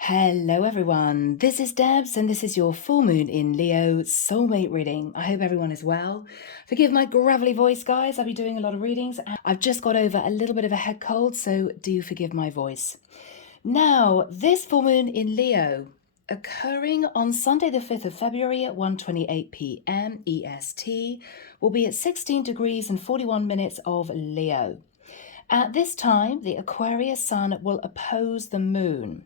Hello everyone, this is Debs and this is your full moon in Leo soulmate reading. I hope everyone is well. Forgive my gravelly voice guys, I'll be doing a lot of readings and I've just got over a little bit of a head cold, so do forgive my voice. Now, this full moon in Leo occurring on Sunday the 5th of February at 1:28 p.m. EST will be at 16 degrees and 41 minutes of Leo. At this time, the Aquarius sun will oppose the moon.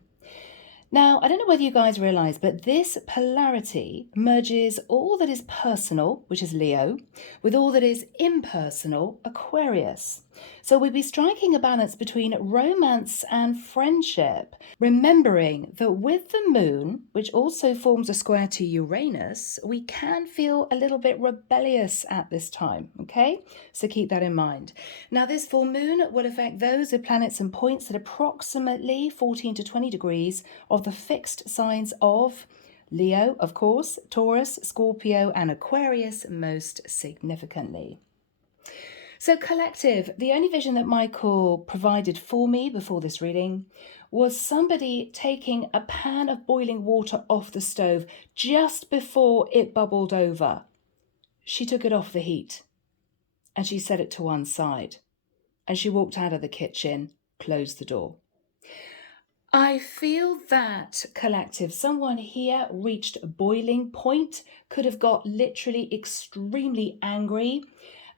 Now, I don't know whether you guys realize, but this polarity merges all that is personal, which is Leo, with all that is impersonal, Aquarius. So we'll be striking a balance between romance and friendship, remembering that with the moon, which also forms a square to Uranus, we can feel a little bit rebellious at this time, okay? So keep that in mind. Now, this full moon will affect those with planets and points at approximately 14 to 20 degrees of the fixed signs of Leo, of course, Taurus, Scorpio, and Aquarius most significantly. So collective, the only vision that Michael provided for me before this reading was somebody taking a pan of boiling water off the stove just before it bubbled over. She took it off the heat and she set it to one side and she walked out of the kitchen, closed the door. I feel that collective, someone here reached a boiling point, could have got literally extremely angry,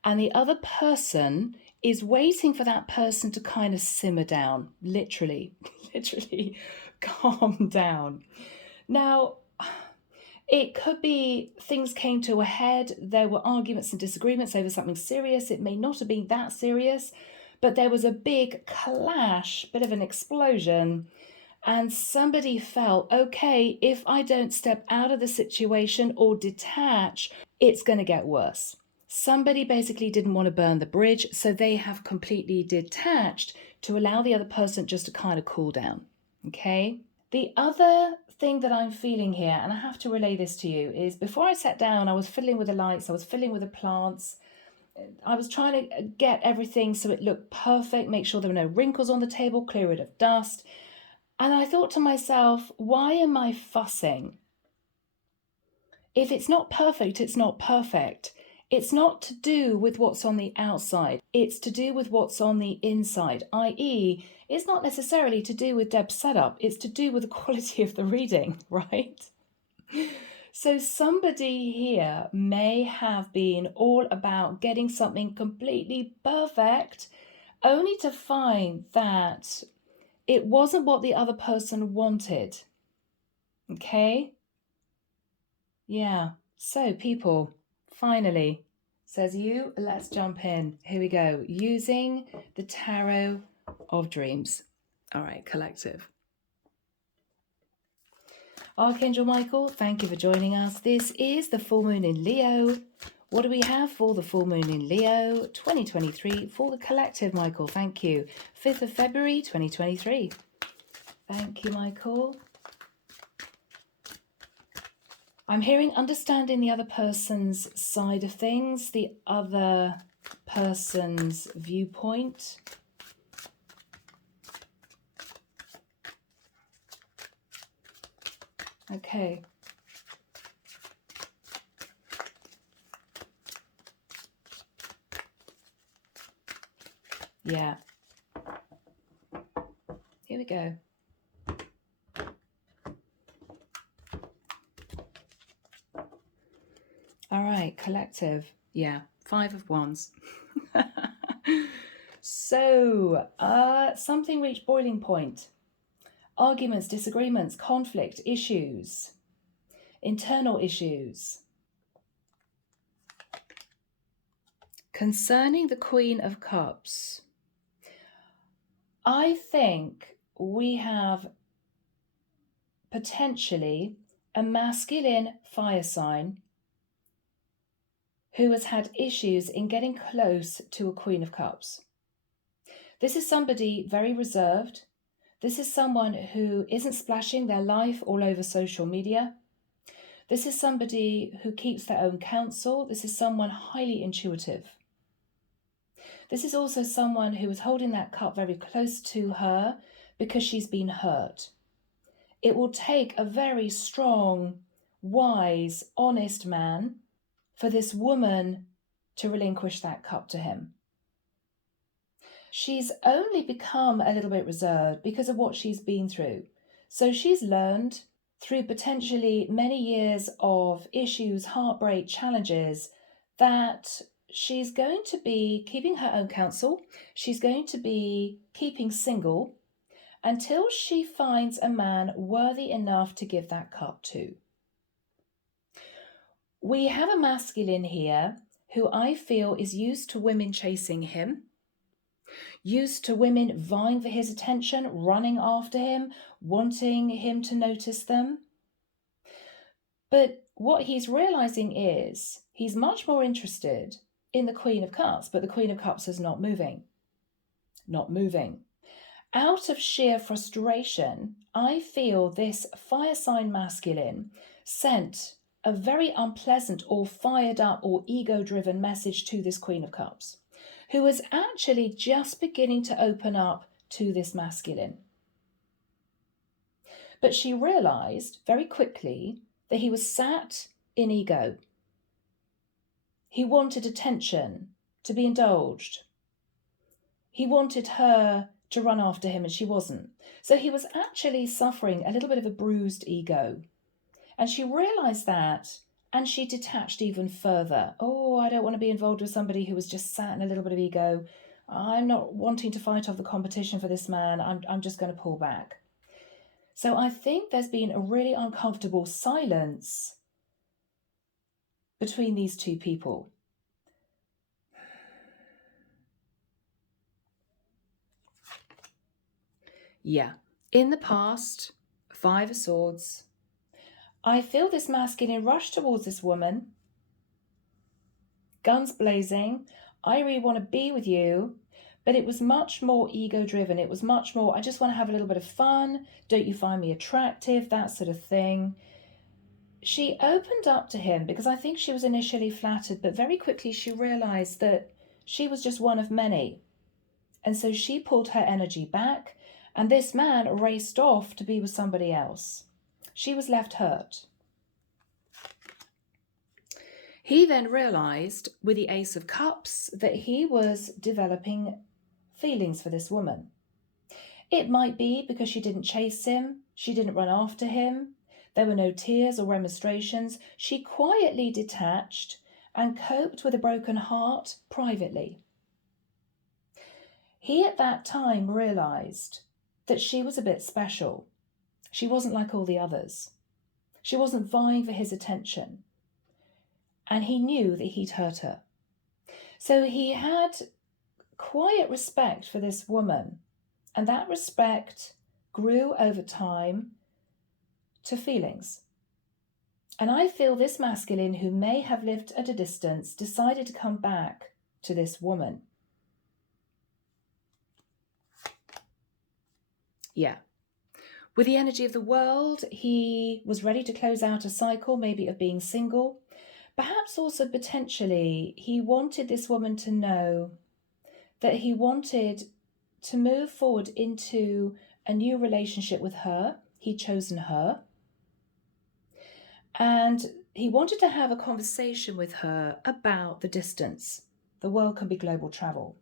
and the other person is waiting for that person to kind of simmer down, literally calm down. Now, it could be things came to a head, there were arguments and disagreements over something serious. It may not have been that serious, but there was a big clash, bit of an explosion, and somebody felt, okay, if I don't step out of the situation or detach, it's going to get worse. Somebody basically didn't want to burn the bridge, so they have completely detached to allow the other person just to kind of cool down, okay? The other thing that I'm feeling here, and I have to relay this to you, is before I sat down, I was fiddling with the lights, I was fiddling with the plants, I was trying to get everything so it looked perfect, make sure there were no wrinkles on the table, clear it of dust. And I thought to myself, why am I fussing? If it's not perfect, it's not perfect. It's not to do with what's on the outside. It's to do with what's on the inside, i.e., it's not necessarily to do with Deb's setup. It's to do with the quality of the reading, right? So somebody here may have been all about getting something completely perfect, only to find that it wasn't what the other person wanted. Okay? Yeah. So, people, finally, says you, let's jump in. Here we go. Using the Tarot of Dreams. All right, collective. Archangel Michael, thank you for joining us. This is the full moon in Leo. What do we have for the full moon in Leo 2023 for the collective, Michael? Thank you. 5th of February 2023. Thank you, Michael. I'm hearing understanding the other person's side of things, the other person's viewpoint. Okay. Yeah. Here we go. All right, collective. Yeah, 5 of Wands. So, something reached boiling point. Arguments, disagreements, conflict, issues, internal issues. Concerning the Queen of Cups, I think we have potentially a masculine fire sign who has had issues in getting close to a Queen of Cups. This is somebody very reserved. This is someone who isn't splashing their life all over social media. This is somebody who keeps their own counsel. This is someone highly intuitive. This is also someone who is holding that cup very close to her because she's been hurt. It will take a very strong, wise, honest man for this woman to relinquish that cup to him. She's only become a little bit reserved because of what she's been through. So she's learned through potentially many years of issues, heartbreak, challenges, that she's going to be keeping her own counsel. She's going to be keeping single until she finds a man worthy enough to give that cup to. We have a masculine here who I feel is used to women chasing him, used to women vying for his attention, running after him, wanting him to notice them. But what he's realizing is he's much more interested in the Queen of Cups, but the Queen of Cups is not moving. Not moving. Out of sheer frustration, I feel this fire sign masculine sent a very unpleasant or fired up or ego-driven message to this Queen of Cups, who was actually just beginning to open up to this masculine. But she realized very quickly that he was sat in ego. He wanted attention, to be indulged. He wanted her to run after him and she wasn't. So he was actually suffering a little bit of a bruised ego. And she realized that and she detached even further. Oh, I don't want to be involved with somebody who was just sat in a little bit of ego. I'm not wanting to fight off the competition for this man. I'm just going to pull back. So I think there's been a really uncomfortable silence between these two people. Yeah, in the past, 5 of Swords, I feel this masculine rush towards this woman, guns blazing, I really want to be with you, but it was much more ego-driven. It was much more, I just want to have a little bit of fun, don't you find me attractive, that sort of thing. She opened up to him because I think she was initially flattered, but very quickly she realized that she was just one of many. And so she pulled her energy back, and this man raced off to be with somebody else. She was left hurt. He then realized with the Ace of Cups that he was developing feelings for this woman. It might be because she didn't chase him, she didn't run after him, there were no tears or remonstrations. She quietly detached and coped with a broken heart privately. He at that time realized that she was a bit special. She wasn't like all the others. She wasn't vying for his attention. And he knew that he'd hurt her. So he had quiet respect for this woman. And that respect grew over time to feelings. And I feel this masculine, who may have lived at a distance, decided to come back to this woman. Yeah. With the energy of the world, he was ready to close out a cycle, maybe of being single. Perhaps also potentially he wanted this woman to know that he wanted to move forward into a new relationship with her. He'd chosen her. And he wanted to have a conversation with her about the distance. The world can be global travel.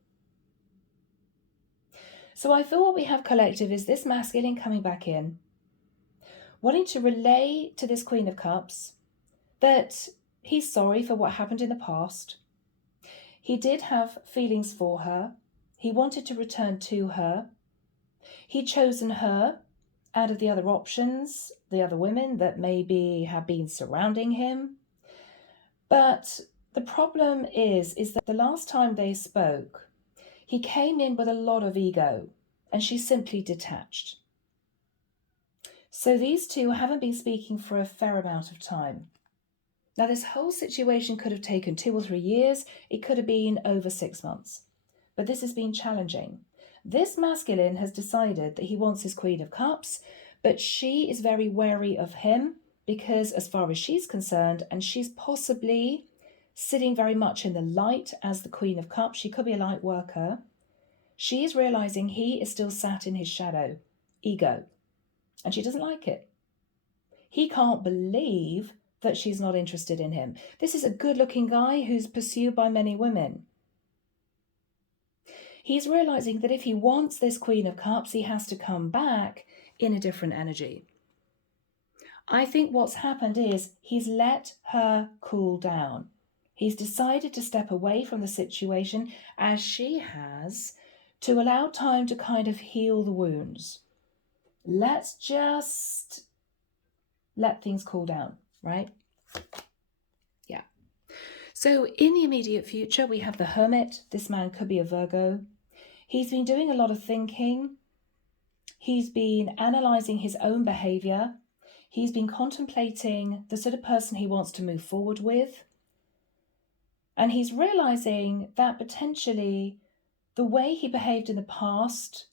So I feel what we have collective is this masculine coming back in, wanting to relay to this Queen of Cups that he's sorry for what happened in the past. He did have feelings for her. He wanted to return to her. He'd chosen her out of the other options, the other women that maybe have been surrounding him. But the problem is that the last time they spoke, he came in with a lot of ego and she simply detached. So these two haven't been speaking for a fair amount of time. Now, this whole situation could have taken 2 or 3 years. It could have been over 6 months. But this has been challenging. This masculine has decided that he wants his Queen of Cups, but she is very wary of him because as far as she's concerned, and she's possibly sitting very much in the light as the Queen of Cups, she could be a light worker. She is realizing he is still sat in his shadow, ego, and she doesn't like it. He can't believe that she's not interested in him. This is a good-looking guy who's pursued by many women. He's realizing that if he wants this Queen of Cups, he has to come back in a different energy. I think what's happened is he's let her cool down. He's decided to step away from the situation, as she has, to allow time to kind of heal the wounds. Let's just let things cool down, right? Yeah. So in the immediate future, we have the Hermit. This man could be a Virgo. He's been doing a lot of thinking. He's been analyzing his own behavior. He's been contemplating the sort of person he wants to move forward with. And he's realizing that potentially the way he behaved in the past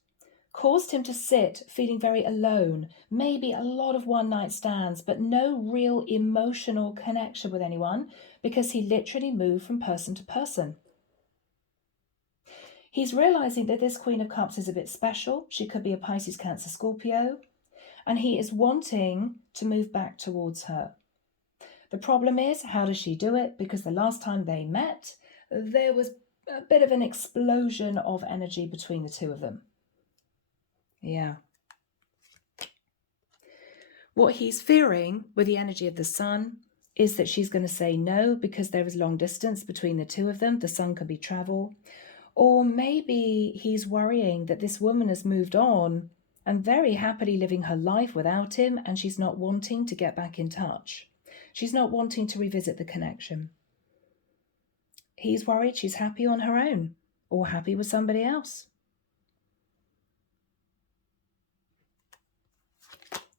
caused him to sit feeling very alone, maybe a lot of one-night stands, but no real emotional connection with anyone, because he literally moved from person to person. He's realizing that this Queen of Cups is a bit special. She could be a Pisces, Cancer, Scorpio, and he is wanting to move back towards her. The problem is, how does she do it? Because the last time they met, there was a bit of an explosion of energy between the two of them. Yeah. What he's fearing with the energy of the Sun is that she's going to say no because there is long distance between the two of them. The Sun could be travel. Or maybe he's worrying that this woman has moved on and very happily living her life without him, and she's not wanting to get back in touch. She's not wanting to revisit the connection. He's worried she's happy on her own or happy with somebody else.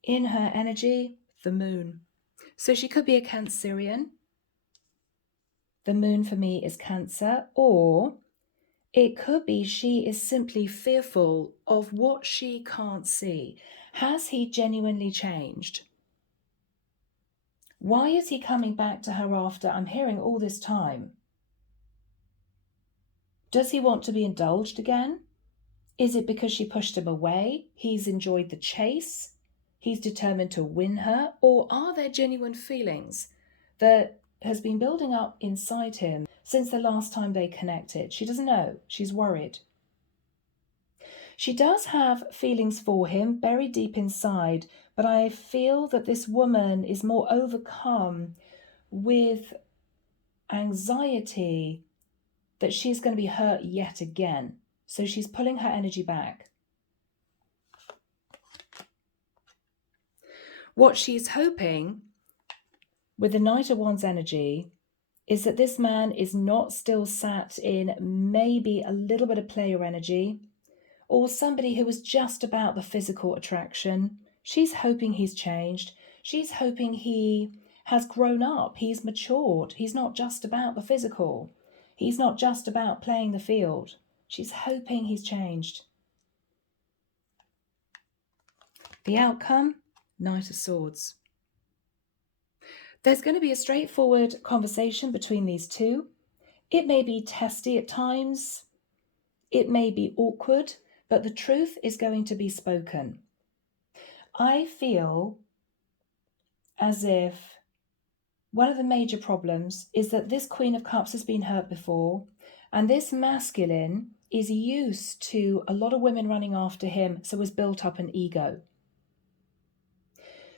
In her energy, the Moon. So she could be a Cancerian. The Moon for me is Cancer, or it could be she is simply fearful of what she can't see. Has he genuinely changed? Why is he coming back to her after I'm hearing all this time? Does he want to be indulged again? Is it because she pushed him away? He's enjoyed the chase? He's determined to win her? Or are there genuine feelings that has been building up inside him since the last time they connected? She doesn't know. She's worried. She does have feelings for him buried deep inside, but I feel that this woman is more overcome with anxiety that she's going to be hurt yet again. So she's pulling her energy back. What she's hoping with the Knight of Wands energy is that this man is not still sat in maybe a little bit of player energy, or somebody who was just about the physical attraction. She's hoping he's changed. She's hoping he has grown up. He's matured. He's not just about the physical. He's not just about playing the field. She's hoping he's changed. The outcome, Knight of Swords. There's going to be a straightforward conversation between these two. It may be testy at times. It may be awkward, but the truth is going to be spoken. I feel as if one of the major problems is that this Queen of Cups has been hurt before, and this masculine is used to a lot of women running after him, so has built up an ego.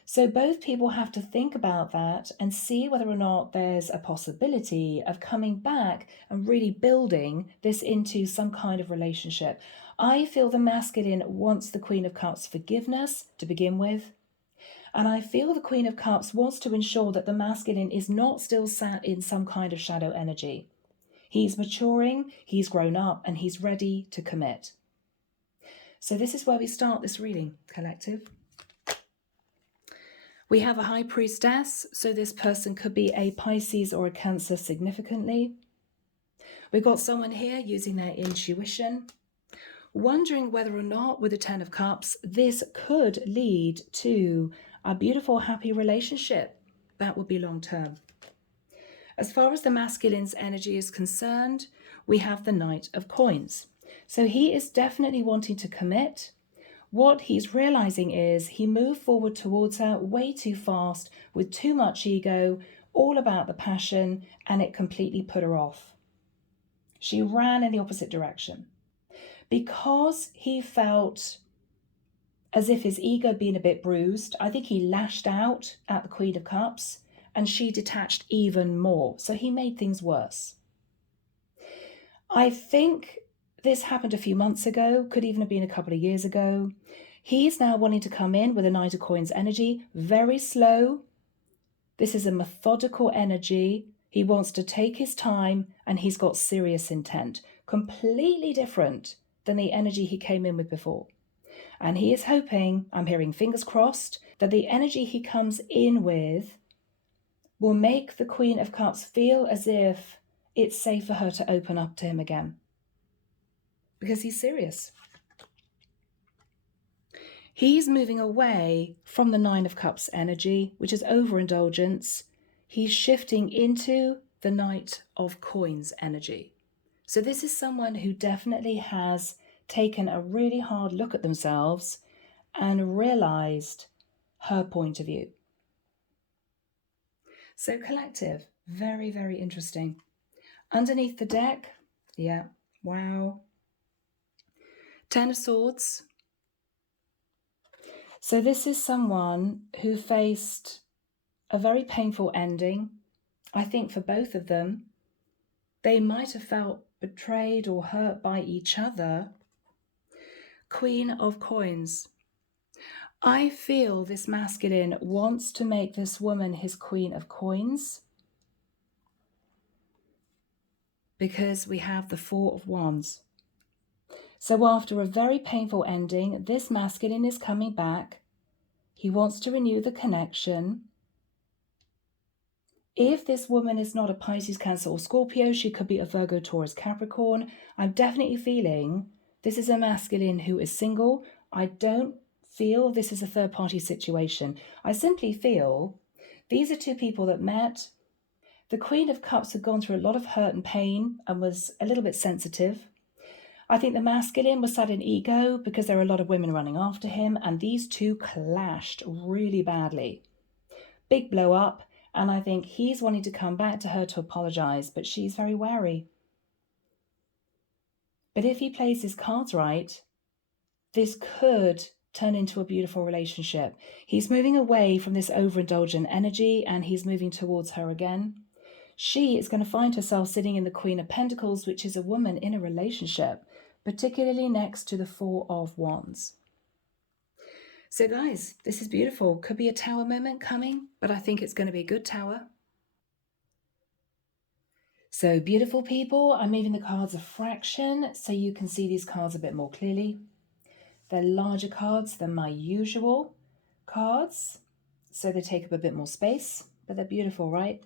So both people have to think about that and see whether or not there's a possibility of coming back and really building this into some kind of relationship. I feel the masculine wants the Queen of Cups forgiveness to begin with. And I feel the Queen of Cups wants to ensure that the masculine is not still sat in some kind of shadow energy. He's maturing, he's grown up, and he's ready to commit. So this is where we start this reading, collective. We have a High Priestess, so this person could be a Pisces or a Cancer significantly. We've got someone here using their intuition, wondering whether or not with the Ten of Cups, this could lead to a beautiful, happy relationship. That would be long term. As far as the masculine's energy is concerned, we have the Knight of Coins. So he is definitely wanting to commit, What he's realizing is he moved forward towards her way too fast with too much ego, all about the passion, and it completely put her off. She ran in the opposite direction because he felt as if his ego had been a bit bruised. I think he lashed out at the Queen of Cups and she detached even more. So he made things worse. I think this happened a few months ago, could even have been a couple of years ago. He's now wanting to come in with a Knight of Coins energy, very slow. This is a methodical energy. He wants to take his time and he's got serious intent, completely different than the energy he came in with before. And he is hoping, I'm hearing fingers crossed, that the energy he comes in with will make the Queen of Cups feel as if it's safe for her to open up to him again. Because he's serious. He's moving away from the Nine of Cups energy, which is overindulgence. He's shifting into the Knight of Coins energy. So this is someone who definitely has taken a really hard look at themselves and realized her point of view. So collective, very, very interesting. Underneath the deck, yeah, wow. Ten of Swords. So this is someone who faced a very painful ending. I think for both of them, they might have felt betrayed or hurt by each other. Queen of Coins. I feel this masculine wants to make this woman his Queen of Coins because we have the Four of Wands. So after a very painful ending, this masculine is coming back. He wants to renew the connection. If this woman is not a Pisces, Cancer, or Scorpio, she could be a Virgo, Taurus, Capricorn. I'm definitely feeling this is a masculine who is single. I don't feel this is a third-party situation. I simply feel these are two people that met. The Queen of Cups had gone through a lot of hurt and pain and was a little bit sensitive. I think the masculine was sat in ego because there are a lot of women running after him, and these two clashed really badly. Big blow up. And I think he's wanting to come back to her to apologize, but she's very wary. But if he plays his cards right, this could turn into a beautiful relationship. He's moving away from this overindulgent energy and he's moving towards her again. She is going to find herself sitting in the Queen of Pentacles, which is a woman in a relationship, particularly next to the Four of Wands. So guys, this is beautiful. Could be a tower moment coming, but I think it's going to be a good tower. So beautiful people, I'm moving the cards a fraction so you can see these cards a bit more clearly. They're larger cards than my usual cards, so they take up a bit more space, but they're beautiful, right?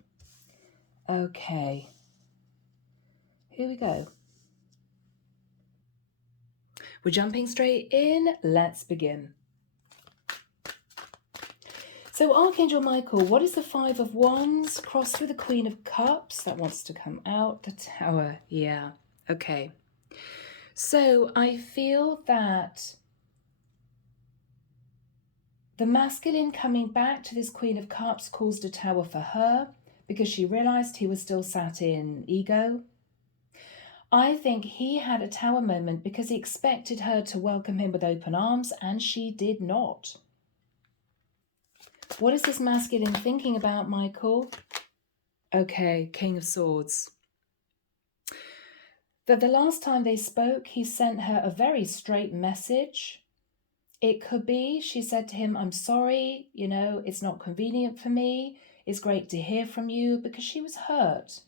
Okay, here we go. We're jumping straight in. Let's begin. So Archangel Michael, what is the Five of Wands crossed with the Queen of Cups? That wants to come out. The Tower, yeah, okay. So I feel that the masculine coming back to this Queen of Cups caused a tower for her because she realized he was still sat in ego. I think he had a tower moment because he expected her to welcome him with open arms and she did not. What is this masculine thinking about, Michael? Okay, King of Swords. That the last time they spoke, he sent her a very straight message. It could be, she said to him, I'm sorry, you know, it's not convenient for me. It's great to hear from you, because she was hurt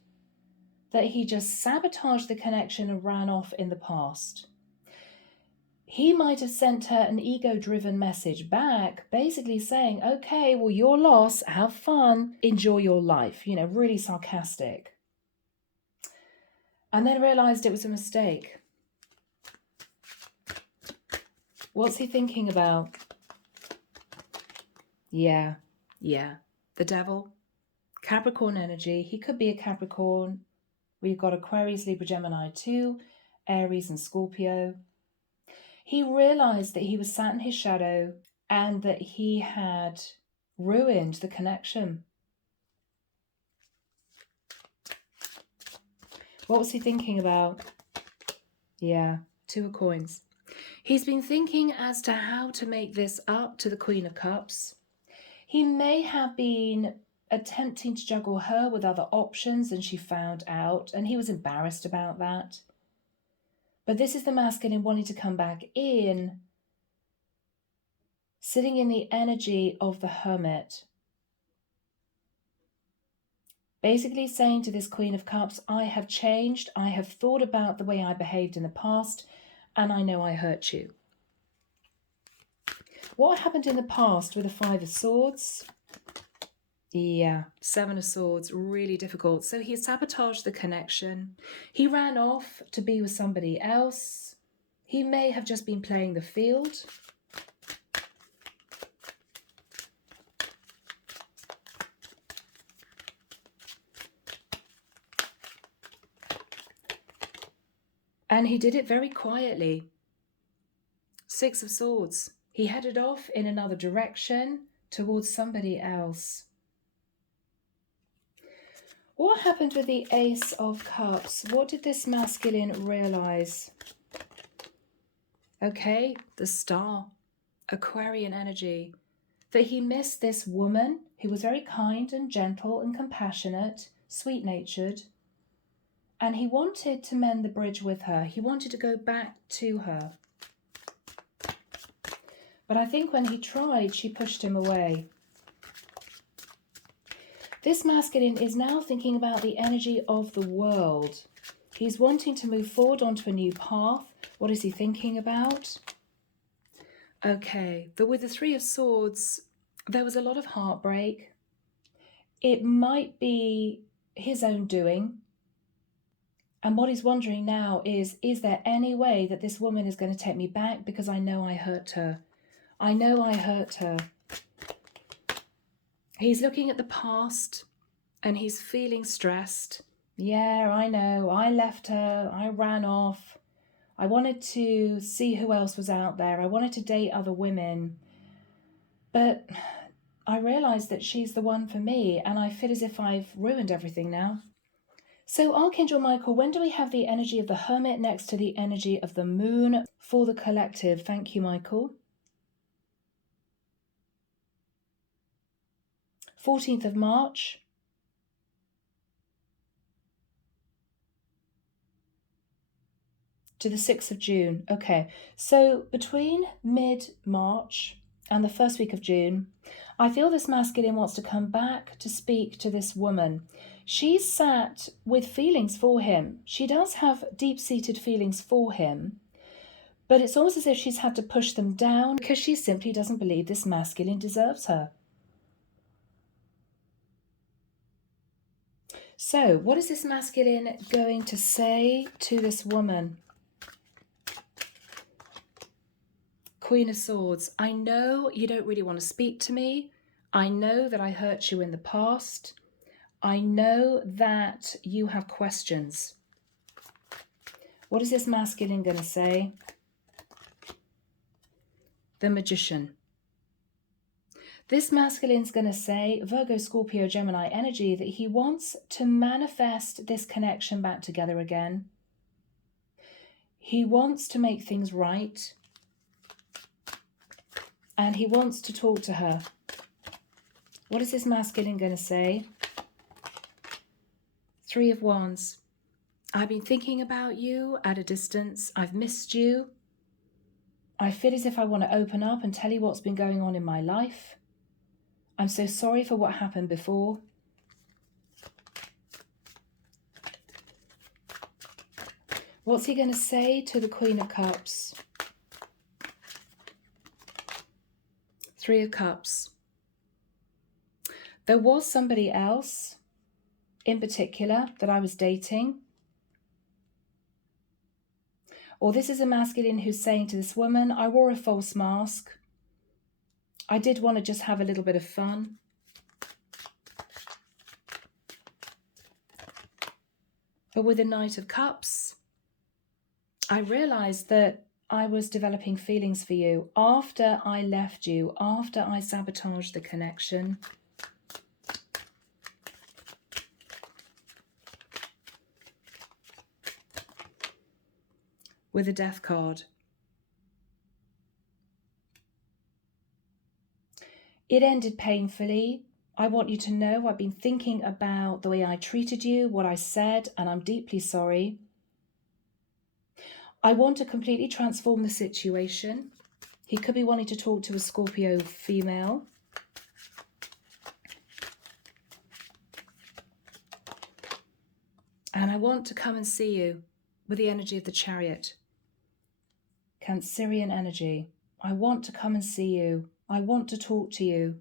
that he just sabotaged the connection and ran off in the past. He might have sent her an ego-driven message back, basically saying, okay, well, your loss, have fun, enjoy your life, you know, really sarcastic. And then realized it was a mistake. What's he thinking about? Yeah, the devil. Capricorn energy. He could be a Capricorn. We've got Aquarius, Libra, Gemini too, Aries and Scorpio. He realized that he was sat in his shadow and that he had ruined the connection. What was he thinking about? Yeah, 2 of coins. He's been thinking as to how to make this up to the Queen of Cups. He may have been attempting to juggle her with other options and she found out, and he was embarrassed about that. But this is the masculine wanting to come back in, sitting in the energy of the Hermit. Basically saying to this Queen of Cups, I have changed, I have thought about the way I behaved in the past, and I know I hurt you. What happened in the past with the 5 of Swords? Yeah, 7 of Swords, really difficult. So he sabotaged the connection. He ran off to be with somebody else. He may have just been playing the field. And he did it very quietly. 6 of Swords. He headed off in another direction towards somebody else. What happened with the Ace of Cups? What did this masculine realize? Okay, the Star, Aquarian energy. That he missed this woman who was very kind and gentle and compassionate, sweet-natured. And he wanted to mend the bridge with her. He wanted to go back to her. But I think when he tried, she pushed him away. This masculine is now thinking about the energy of the world. He's wanting to move forward onto a new path. What is he thinking about? Okay, but with the 3 of Swords, there was a lot of heartbreak. It might be his own doing. And what he's wondering now is there any way that this woman is going to take me back because I know I hurt her? I know I hurt her. He's looking at the past and he's feeling stressed. Yeah, I know. I left her. I ran off. I wanted to see who else was out there. I wanted to date other women. But I realized that she's the one for me and I feel as if I've ruined everything now. So Archangel Michael, when do we have the energy of the Hermit next to the energy of the Moon for the collective? Thank you, Michael. 14th of March. To the 6th of June. Okay, so between mid-March and the first week of June, I feel this masculine wants to come back to speak to this woman. She's sat with feelings for him. She does have deep-seated feelings for him, but it's almost as if she's had to push them down because she simply doesn't believe this masculine deserves her. So, what is this masculine going to say to this woman? Queen of Swords. I know you don't really want to speak to me. I know that I hurt you in the past. I know that you have questions. What is this masculine going to say? The Magician. This masculine's going to say, Virgo, Scorpio, Gemini energy, that he wants to manifest this connection back together again. He wants to make things right. And he wants to talk to her. What is this masculine going to say? 3 of Wands. I've been thinking about you at a distance. I've missed you. I feel as if I want to open up and tell you what's been going on in my life. I'm so sorry for what happened before. What's he going to say to the Queen of Cups? 3 of Cups. There was somebody else in particular that I was dating. Or this is a masculine who's saying to this woman, I wore a false mask. I did want to just have a little bit of fun. But with the Knight of Cups, I realized that I was developing feelings for you, after I left you, after I sabotaged the connection. With a death card. It ended painfully. I want you to know I've been thinking about the way I treated you, what I said, and I'm deeply sorry. I want to completely transform the situation. He could be wanting to talk to a Scorpio female. And I want to come and see you with the energy of the Chariot. Cancerian energy. I want to come and see you. I want to talk to you.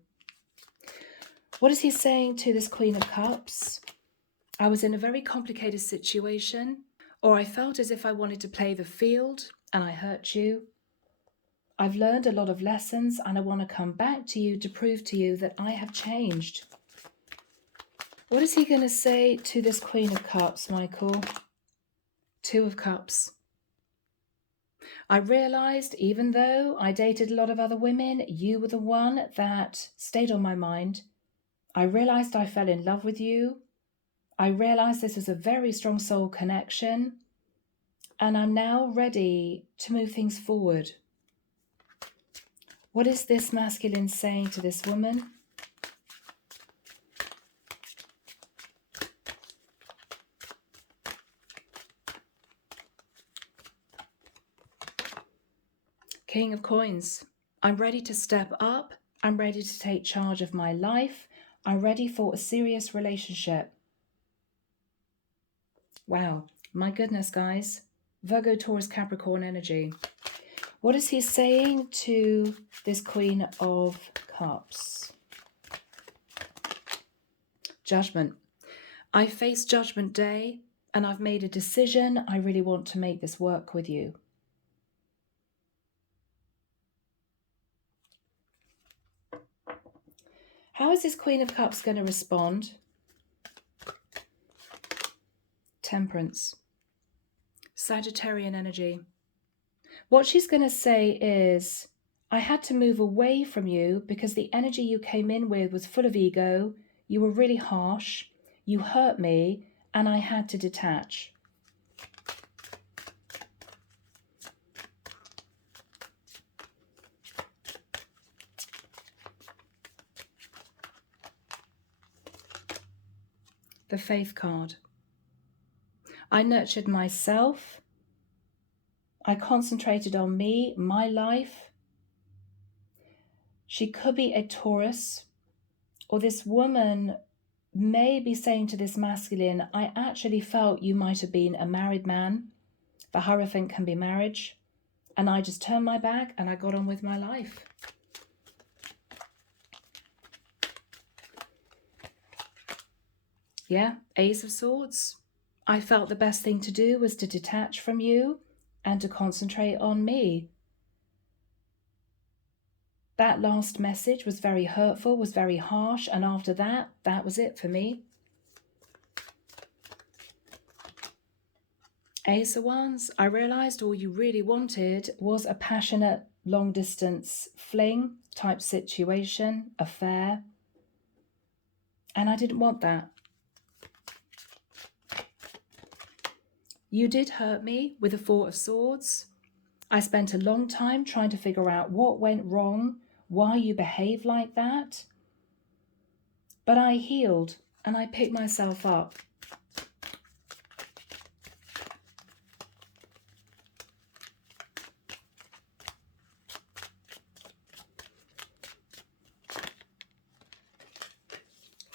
What is he saying to this Queen of Cups? I was in a very complicated situation, or I felt as if I wanted to play the field and I hurt you. I've learned a lot of lessons and I want to come back to you to prove to you that I have changed. What is he going to say to this Queen of Cups, Michael? Two of Cups. I realized, even though I dated a lot of other women, you were the one that stayed on my mind. I realized I fell in love with you. I realized this was a very strong soul connection. And I'm now ready to move things forward. What is this masculine saying to this woman? King of Coins. I'm ready to step up. I'm ready to take charge of my life. I'm ready for a serious relationship. Wow, my goodness, guys. Virgo, Taurus, Capricorn energy. What is he saying to this Queen of Cups? Judgment. I face Judgment Day and I've made a decision. I really want to make this work with you. How is this Queen of Cups going to respond? Temperance. Sagittarian energy. What she's going to say is, I had to move away from you because the energy you came in with was full of ego. You were really harsh. You hurt me and I had to detach. The Faith card. I nurtured myself. I concentrated on me, my life. She could be a Taurus, or this woman may be saying to this masculine, I actually felt you might have been a married man. The Hierophant can be marriage. And I just turned my back and I got on with my life. Yeah, Ace of Swords. I felt the best thing to do was to detach from you and to concentrate on me. That last message was very hurtful, was very harsh, and after that, that was it for me. Ace of Wands. I realized all you really wanted was a passionate, long-distance fling type situation, affair, and I didn't want that. You did hurt me with the Four of Swords. I spent a long time trying to figure out what went wrong, why you behave like that. But I healed and I picked myself up.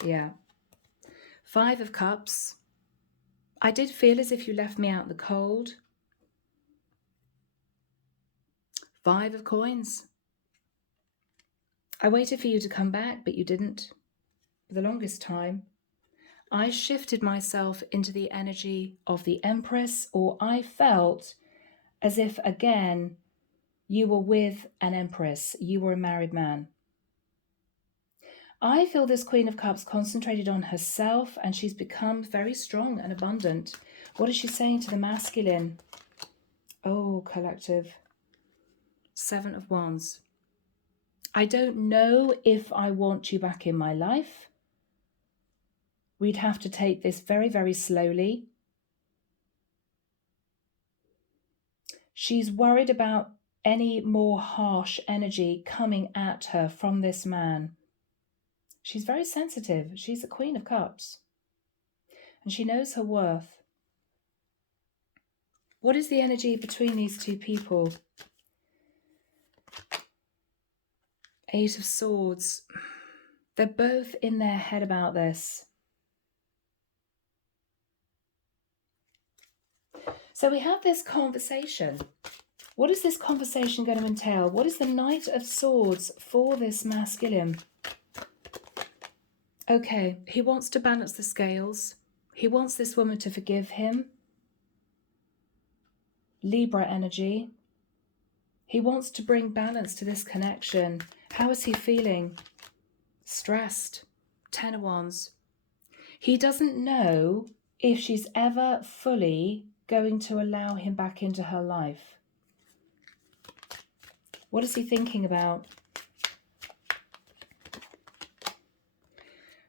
Yeah. Five of Cups. I did feel as if you left me out in the cold. Five of Coins. I waited for you to come back, but you didn't. For the longest time, I shifted myself into the energy of the Empress, or I felt as if, again, you were with an Empress. You were a married man. I feel this Queen of Cups concentrated on herself and she's become very strong and abundant. What is she saying to the masculine? Oh, collective. Seven of Wands. I don't know if I want you back in my life. We'd have to take this very, very slowly. She's worried about any more harsh energy coming at her from this man. She's very sensitive. She's the Queen of Cups. And she knows her worth. What is the energy between these two people? Eight of Swords. They're both in their head about this. So we have this conversation. What is this conversation going to entail? What is the Knight of Swords for this masculine? Okay, he wants to balance the scales. He wants this woman to forgive him. Libra energy. He wants to bring balance to this connection. How is he feeling? Stressed. Ten of Wands. He doesn't know if she's ever fully going to allow him back into her life. What is he thinking about?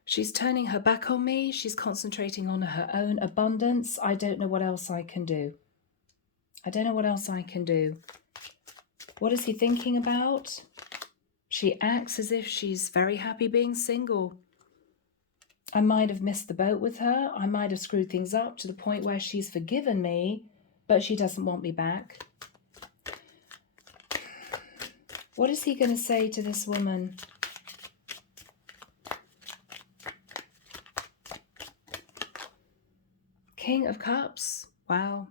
She's turning her back on me. She's concentrating on her own abundance. I don't know what else I can do. I don't know what else I can do. What is he thinking about? She acts as if she's very happy being single. I might have missed the boat with her. I might have screwed things up to the point where she's forgiven me, but she doesn't want me back. What is he going to say to this woman? King of Cups. Wow.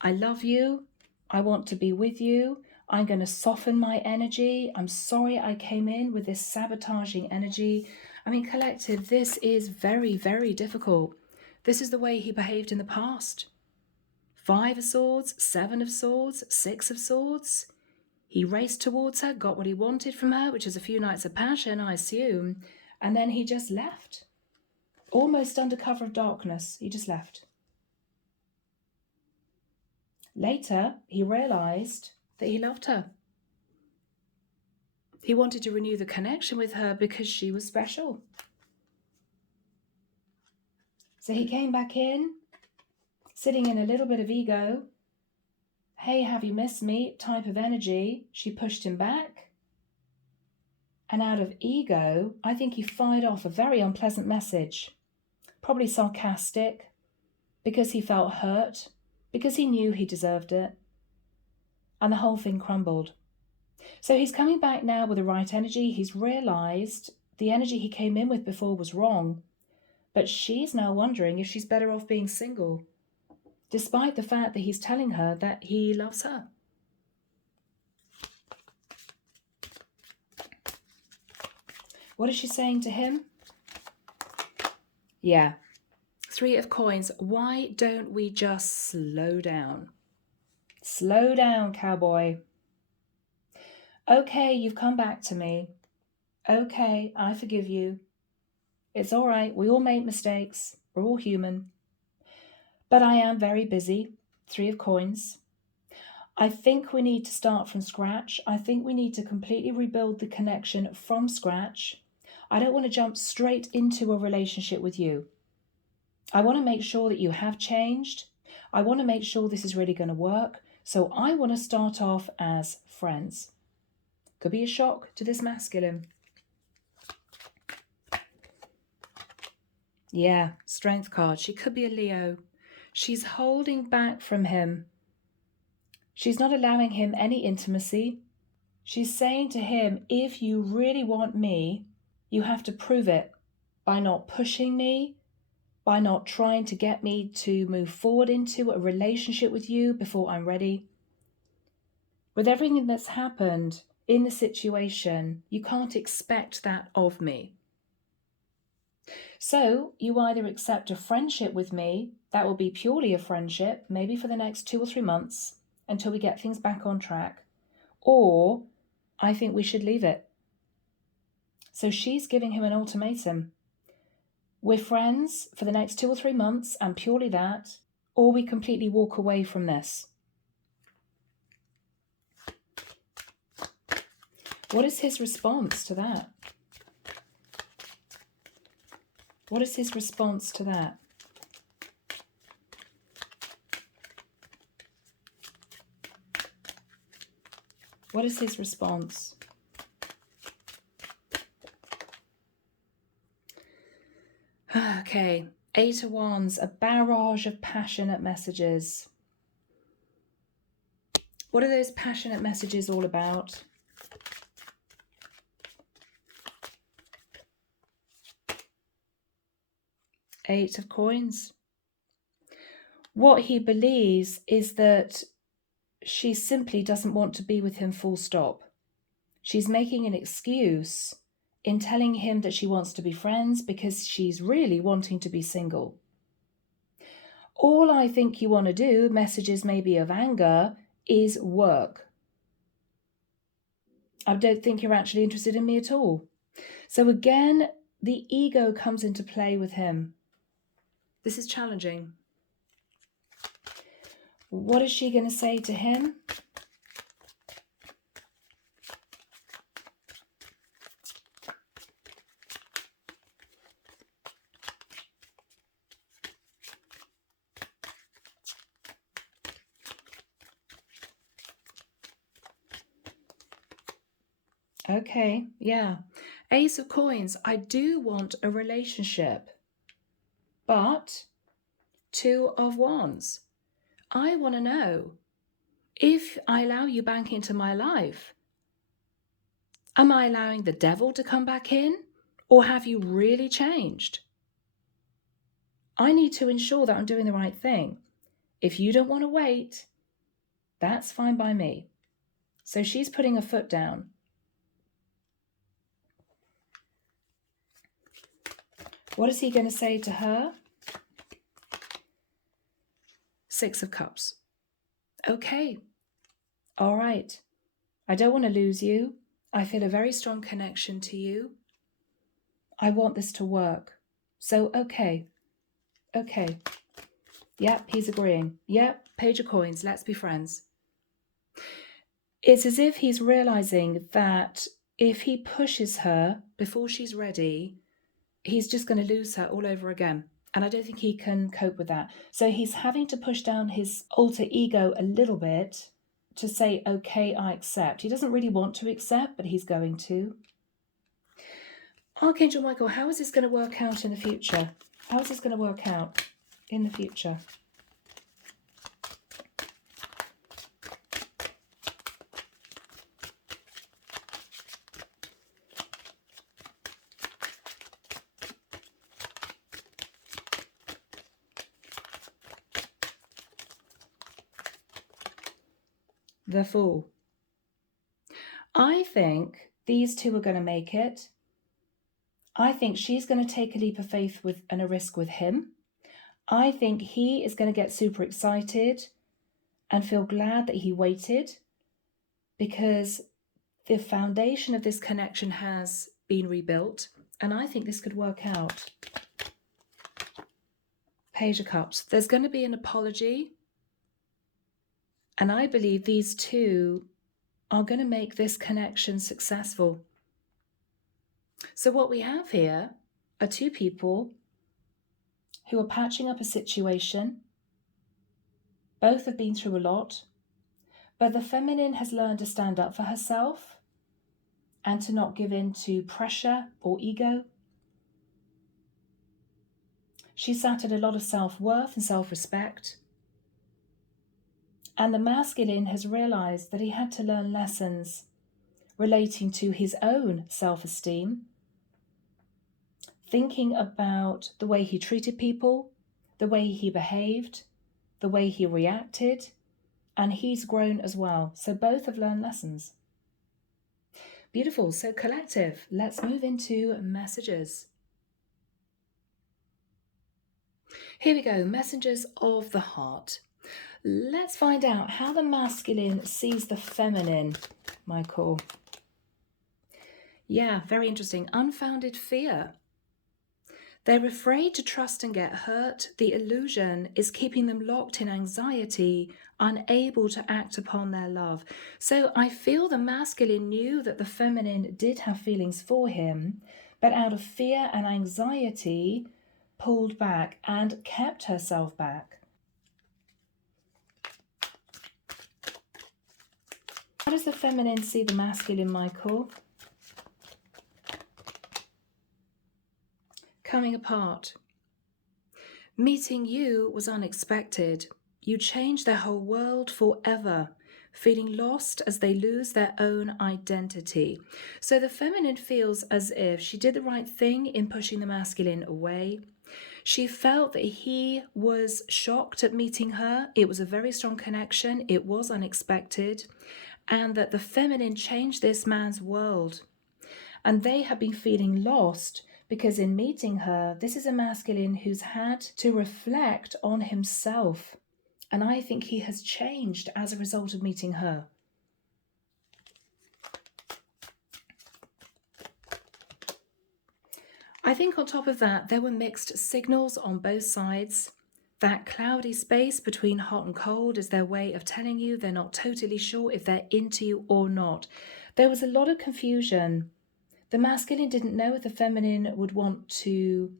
I love you. I want to be with you. I'm going to soften my energy. I'm sorry I came in with this sabotaging energy. I mean, collective, this is very, very difficult. This is the way he behaved in the past. 5 of Swords, 7 of Swords, 6 of Swords. He raced towards her, got what he wanted from her, which is a few nights of passion, I assume, and then he just left. Almost under cover of darkness, he just left. Later, he realized that he loved her. He wanted to renew the connection with her because she was special. So he came back in, sitting in a little bit of ego. Hey, have you missed me? Type of energy. She pushed him back. And out of ego, I think he fired off a very unpleasant message. Probably sarcastic, because he felt hurt, because he knew he deserved it. And the whole thing crumbled. So he's coming back now with the right energy. He's realized the energy he came in with before was wrong. But she's now wondering if she's better off being single, despite the fact that he's telling her that he loves her. What is she saying to him? Yeah. 3 of Coins. Why don't we just slow down? Slow down, cowboy. Okay, you've come back to me. Okay, I forgive you. It's all right. We all make mistakes. We're all human. But I am very busy. 3 of Coins. I think we need to start from scratch. I think we need to completely rebuild the connection from scratch. I don't want to jump straight into a relationship with you. I want to make sure that you have changed. I want to make sure this is really going to work. So I want to start off as friends. Could be a shock to this masculine. Yeah, Strength card. She could be a Leo. She's holding back from him. She's not allowing him any intimacy. She's saying to him, if you really want me, you have to prove it by not pushing me, by not trying to get me to move forward into a relationship with you before I'm ready. With everything that's happened in the situation, you can't expect that of me. So you either accept a friendship with me, that will be purely a friendship, maybe for the next 2 or 3 months until we get things back on track, or I think we should leave it. So she's giving him an ultimatum. We're friends for the next 2 or 3 months and purely that, or we completely walk away from this. What is his response to that? What is his response to that? What is his response? Okay, 8 of Wands, a barrage of passionate messages. What are those passionate messages all about? Eight of Coins. What he believes is that she simply doesn't want to be with him, full stop. She's making an excuse in telling him that she wants to be friends because she's really wanting to be single. All I think you want to do, messages maybe of anger, is work. I don't think you're actually interested in me at all. So again, the ego comes into play with him. This is challenging. What is she going to say to him? Okay, yeah. Ace of Coins. I do want a relationship. But 2 of Wands. I want to know, if I allow you back into my life, am I allowing the devil to come back in? Or have you really changed? I need to ensure that I'm doing the right thing. If you don't want to wait, that's fine by me. So she's putting a foot down. What is he going to say to her? 6 of Cups. Okay. All right. I don't want to lose you. I feel a very strong connection to you. I want this to work. So, okay. Okay. Yep, he's agreeing. Yep, Page of Coins. Let's be friends. It's as if he's realizing that if he pushes her before she's ready, he's just going to lose her all over again. And I don't think he can cope with that. So he's having to push down his alter ego a little bit to say, okay, I accept. He doesn't really want to accept, but he's going to. Archangel Michael, how is this going to work out in the future? How is this going to work out in the future? The Fool. I think these two are going to make it. I think she's going to take a leap of faith and a risk with him. I think he is going to get super excited and feel glad that he waited, because the foundation of this connection has been rebuilt, and I think this could work out. Page of Cups. There's going to be an apology, and I believe these two are going to make this connection successful. So what we have here are two people who are patching up a situation. Both have been through a lot, but the feminine has learned to stand up for herself and to not give in to pressure or ego. She sat at a lot of self-worth and self-respect. And the masculine has realized that he had to learn lessons relating to his own self-esteem, thinking about the way he treated people, the way he behaved, the way he reacted, and he's grown as well. So both have learned lessons. Beautiful. So collective, let's move into messages. Here we go, messengers of the heart. Let's find out how the masculine sees the feminine, Michael. Yeah, very interesting. Unfounded fear. They're afraid to trust and get hurt. The illusion is keeping them locked in anxiety, unable to act upon their love. So I feel the masculine knew that the feminine did have feelings for him, but out of fear and anxiety, pulled back and kept herself back. How does the feminine see the masculine, Michael? Coming apart. Meeting you was unexpected. You changed their whole world forever, feeling lost as they lose their own identity. So the feminine feels as if she did the right thing in pushing the masculine away. She felt that he was shocked at meeting her. It was a very strong connection. It was unexpected. And that the feminine changed this man's world. And they have been feeling lost because in meeting her, this is a masculine who's had to reflect on himself. And I think he has changed as a result of meeting her. I think on top of that, there were mixed signals on both sides. That cloudy space between hot and cold is their way of telling you they're not totally sure if they're into you or not. There was a lot of confusion. The masculine didn't know if the feminine would want to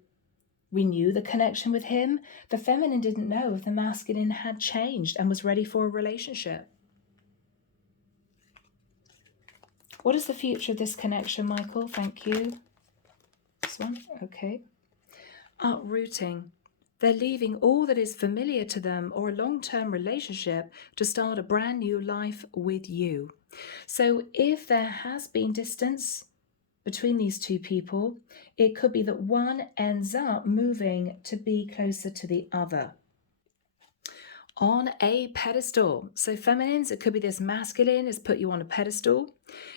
renew the connection with him. The feminine didn't know if the masculine had changed and was ready for a relationship. What is the future of this connection, Michael? Thank you. This one, okay. Uprooting. They're leaving all that is familiar to them or a long-term relationship to start a brand new life with you. So if there has been distance between these two people, it could be that one ends up moving to be closer to the other. On a pedestal. So feminines, it could be this masculine has put you on a pedestal.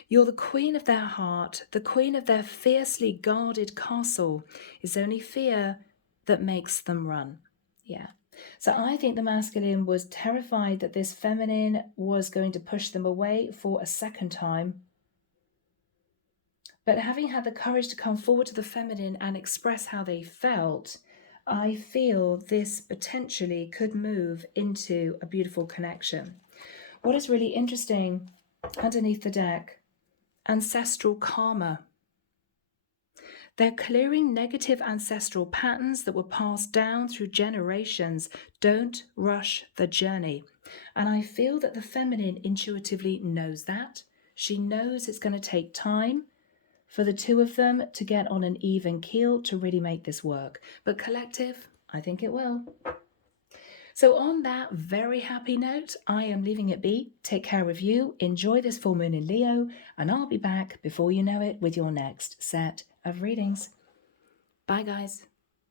You're the queen of their heart, the queen of their fiercely guarded castle. It's only fear that makes them run. Yeah. So I think the masculine was terrified that this feminine was going to push them away for a second time. But having had the courage to come forward to the feminine and express how they felt, I feel this potentially could move into a beautiful connection. What is really interesting underneath the deck, ancestral karma. They're clearing negative ancestral patterns that were passed down through generations. Don't rush the journey. And I feel that the feminine intuitively knows that. She knows it's going to take time for the two of them to get on an even keel to really make this work. But collective, I think it will. So on that very happy note, I am leaving it be. Take care of you, enjoy this full moon in Leo, and I'll be back before you know it with your next set of readings. Bye guys.